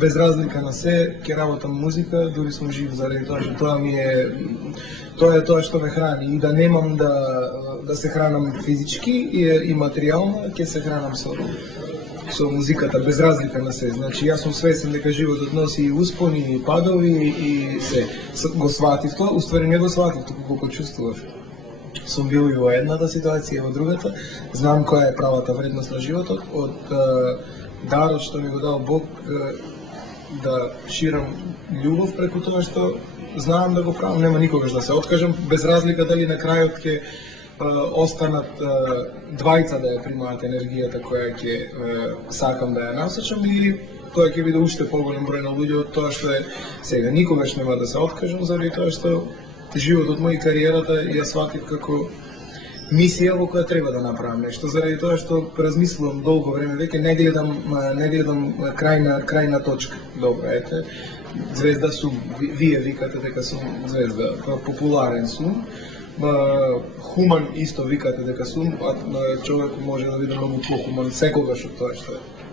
без разлика на се, ќе работам музика, дури сум жив заради тоа што тоа ми е тоа што ме храни и да немам да се хранам физички и материјално, ќе се хранам со музиката без разлика на се. Значи јас сум свесен дека животот носи и успони и падови и се. Го сватив тоа, уствари не го сватив, туку го чувствував. Сум бил и во едната ситуација и во другата, знам која е правата вредност на животот, од дарот што ми го дал Бог да ширам љубов преку тоа што знаам да го правам, нема никогаш да се откажам, без разлика дали на крајот ќе останат двајца да ја примаат енергијата која ќе сакам да ја насочам или тоа ќе биде уште поголем број на луѓе од тоа што е сега. Никогаш нема да се откажам заради тоа што животот мој и кариерата ја сватив како мисија во која треба да направам нешто, заради тоа што размислувам долго време веќе, не гледам крајна точка. Добро, ете, звезда сум, вие викате дека сум звезда, популарен сум, хуман исто викате дека сум, а човек може да биде многу похуман секогаш од тоа што е.